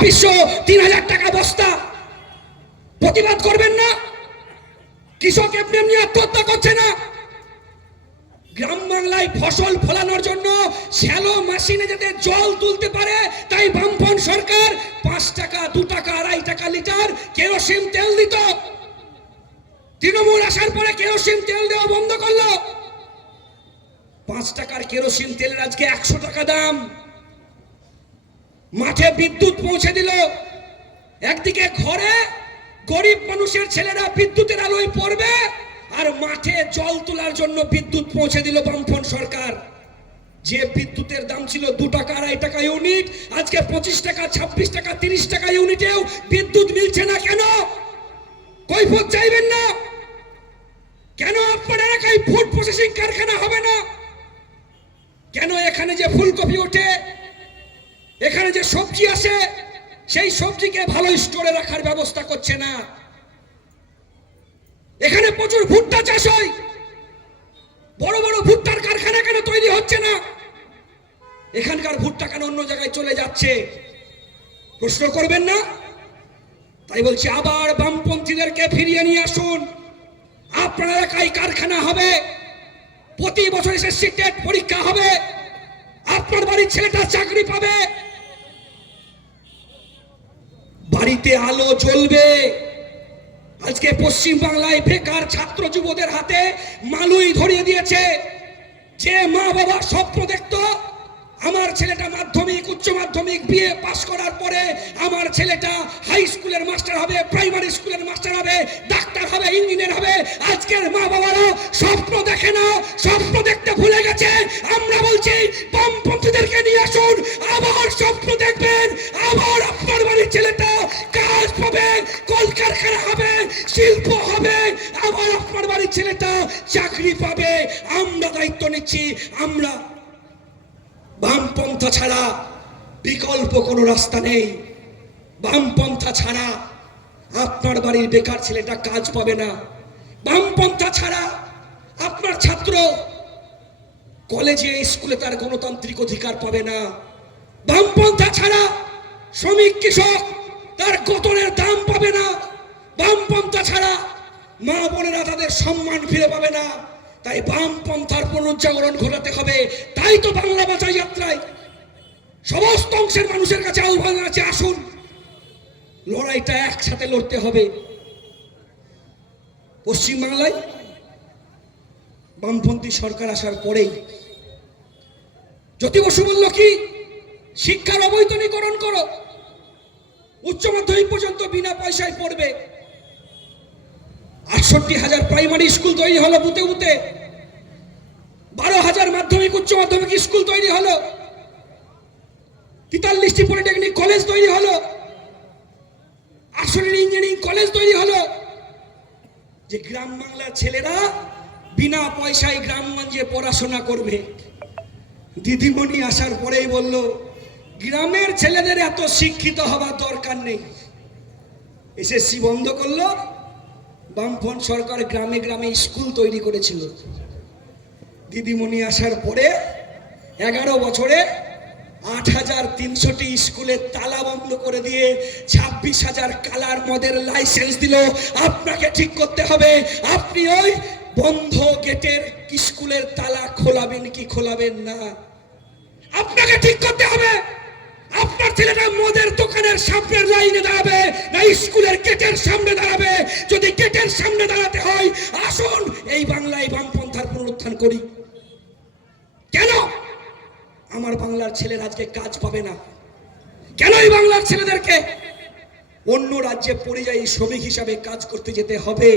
2500-3000 টাকা বস্তা। প্রতিবাদ করবেন না? কৃষক এমনি এমনি আত্মহত্যা করছে না। গ্রাম বাংলায় ফসল ফলানোর জন্য শ্যালো মেশিনে যাতে জল তুলতে পারে তাই বামফ্রন্ট সরকার 5 টাকা, 2 টাকা, 2.5 টাকা লিটার কেরোসিন তেল দিত। তৃণমূল আসার পরে কেরোসিন তেল দেওয়া বন্ধ করলো। 5 টাকার কেরোসিন তেলের আজকে 100 টাকা দাম। মাঠে বিদ্যুৎ পৌঁছে দিল। একদিকে ঘরে গরিব মানুষের ছেলেরা বিদ্যুতের আলোয় পড়বে, আর মাঠে জল তোলার জন্য বিদ্যুৎ পৌঁছে দিল বামফ্রন্ট সরকার। যে বিদ্যুতের দাম ছিল 2 টাকা, 2.5 টাকা ইউনিট, আজকে 25 টাকা, 26 টাকা, 30 টাকা ইউনিটেও বিদ্যুৎ মিলছে না। কেন? কৈফিয়ত চাইবেন না? কেন আপনার এলাকায় ফুড প্রসেসিং কারখানা হবে না? কেন এখানে যে ফুলকপি ওঠে, এখানে যে সবজি আসে, সেই সবজিকে ভালো স্টোরে রাখার ব্যবস্থা করছে না? এখানে প্রচুর ভুট্টা চাষ হয়, বড় বড় ভুট্টার কারখানা কেন তৈরি হচ্ছে না? এখানকার ভুট্টা কেন অন্য জায়গায় চলে যাচ্ছে? প্রশ্ন করবেন না? তাই বলছি, আবার বামপন্থীদেরকে ফিরিয়ে নিয়ে আসুন। আপনার এলাকায় কারখানা হবে, প্রতি বছর এসএসসি টেট পরীক্ষা হবে, আপনার বাড়ির ছেলেটা চাকরি পাবে, বাড়িতে আলো জ্বলবে। আজকে পশ্চিম বাংলায় বেকার ছাত্র যুবদের হাতে মালুই ধরিয়ে দিয়েছে। যে মা বাবা স্বপ্ন দেখতো আমার ছেলেটা মাধ্যমিক, উচ্চ মাধ্যমিক, বিএ পাশ করার পরে আমার ছেলেটা হাই স্কুলের মাস্টার হবে, প্রাইমারি স্কুলের মাস্টার হবে, ডাক্তার হবে, ইঞ্জিনিয়ার হবে, আজকের মা বাবারা স্বপ্ন দেখে না, স্বপ্ন দেখতে ভুলে গেছে। আমরা বলছি বামপন্থীদেরকে নিয়ে আসুন, আবার স্বপ্ন দেখবেন, আবার আপনার বাড়ির ছেলেটা কাজ পাবে, কলকারখানা হবে, শিল্প হবে, আবার আপনার বাড়ির ছেলেটা চাকরি পাবে। আমরা দায়িত্ব নিচ্ছি। আমরা বামপন্থা ছাড়া বিকল্প কোনো রাস্তা নেই। বামপন্থা ছাড়া আপনার বাড়ির বেকার ছেলেটা কাজ পাবে না। বামপন্থা ছাড়া আপনার ছাত্র কলেজে, স্কুলে তার গণতান্ত্রিক অধিকার পাবে না। বামপন্থা ছাড়া শ্রমিক কৃষক তার বেতনের দাম পাবে না। বামপন্থা ছাড়া মা বোনেরা তাদের সম্মান ফিরে পাবে না। তাই বামপন্থার পুনরুজ্জাগরণ ঘটাতে হবে। তাই তো বাংলা বাঁচাই যাত্রায় সমস্ত অংশের মানুষের কাছে আহ্বান আছে, আসুন, লড়াইটা একসাথে লড়তে হবে। পশ্চিম বাংলায় বামপন্থী সরকার আসার পরেই জ্যোতি বসু বলল কি, শিক্ষার অবৈতনীকরণ করো, উচ্চ মাধ্যমিক পর্যন্ত বিনা পয়সায় পড়বে। 68,000 প্রাইমারি স্কুল তৈরি হলো বুতে বুতে, 12,000 মাধ্যমিক, উচ্চ মাধ্যমিক স্কুল তৈরি হলো, 43টি পলিটেকনিক কলেজ তৈরি হলো, 800টি ইঞ্জিনিয়ারিং কলেজ তৈরি হলো। যে গ্রাম বাংলার ছেলেরা বিনা পয়সায় গ্রামগঞ্জে পড়াশোনা করবে। দিদিমণি আসার পরেই বলল, গ্রামের ছেলেদের এত শিক্ষিত হওয়ার দরকার নেই। এসএসসি বন্ধ করলো। বামফ্রন্ট সরকার গ্রামে গ্রামে স্কুল তৈরি করেছিল। দিদিমণি আসার পরে 11 বছরে 8,300টি স্কুলের তালা বন্ধ করে দিয়ে 26,000 কালার মদের লাইসেন্স দিল। আপনাকে ঠিক করতে হবে, আপনি ওই বন্ধ গেটের স্কুলের তালা খোলাবেন কি খোলাবেন না, আপনাকে ঠিক করতে হবে। আপনার ছেলেটা মদের দোকানের সামনের লাইনে দাঁড়াবে না স্কুলের গেটের সামনে দাঁড়াবে? যদি গেটের সামনে দাঁড়াতে হয়, আসুন এই বাংলায় বামপন্থার পুনরুত্থান করি। কেন আমার বাংলার ছেলেরা আজকে কাজ পাবে না? কেন এই বাংলার ছেলেদেরকে অন্য রাজ্যে পরিযায়ী শ্রমিক হিসাবে কাজ করতে যেতে হবে?